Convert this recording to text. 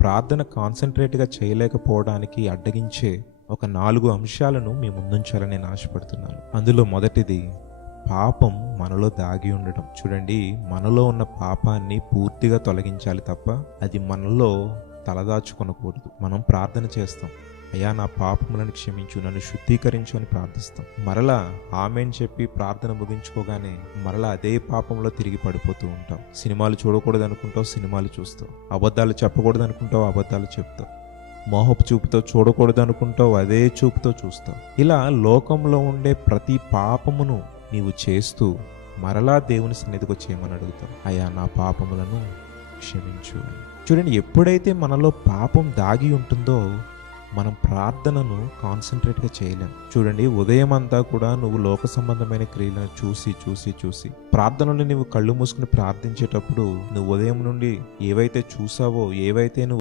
ప్రార్థన కాన్సన్ట్రేట్గా చేయలేకపోవడానికి అడ్డగించే ఒక 4 అంశాలను మీ ముందుంచాలని నేను ఆశపడుతున్నాను. అందులో మొదటిది పాపం మనలో దాగి ఉండడం. చూడండి, మనలో ఉన్న పాపాన్ని పూర్తిగా తొలగించాలి తప్ప అది మనలో తలదాచుకొనకూడదు. మనం ప్రార్థన చేస్తాం, అయ్యా నా పాపములను క్షమించు, నన్ను శుద్ధీకరించు అని ప్రార్థిస్తాం. మరలా ఆమేన్ చెప్పి ప్రార్థన ముగించుకోగానే మరలా అదే పాపంలో తిరిగి పడిపోతూ ఉంటాం. సినిమాలు చూడకూడదు అనుకుంటావు, సినిమాలు చూస్తావు. అబద్ధాలు చెప్పకూడదు అనుకుంటావు, అబద్ధాలు చెప్తావు. మోహపు చూపుతో చూడకూడదు అనుకుంటావు, అదే చూపుతో చూస్తావు. ఇలా లోకంలో ఉండే ప్రతి పాపమును నీవు చేస్తూ మరలా దేవుని సన్నిధికి వచ్చేయమని అడుగుతావు, అయ్యా నా పాపములను క్షమించు అని. చూడండి, ఎప్పుడైతే మనలో పాపం దాగి ఉంటుందో మనం ప్రార్థనను కాన్సన్ట్రేట్గా చేయలేం. చూడండి, ఉదయం అంతా కూడా నువ్వు లోక సంబంధమైన క్రియలను చూసి ప్రార్థనలు నువ్వు కళ్ళు మూసుకుని ప్రార్థించేటప్పుడు నువ్వు ఉదయం నుండి ఏవైతే చూసావో, ఏవైతే నువ్వు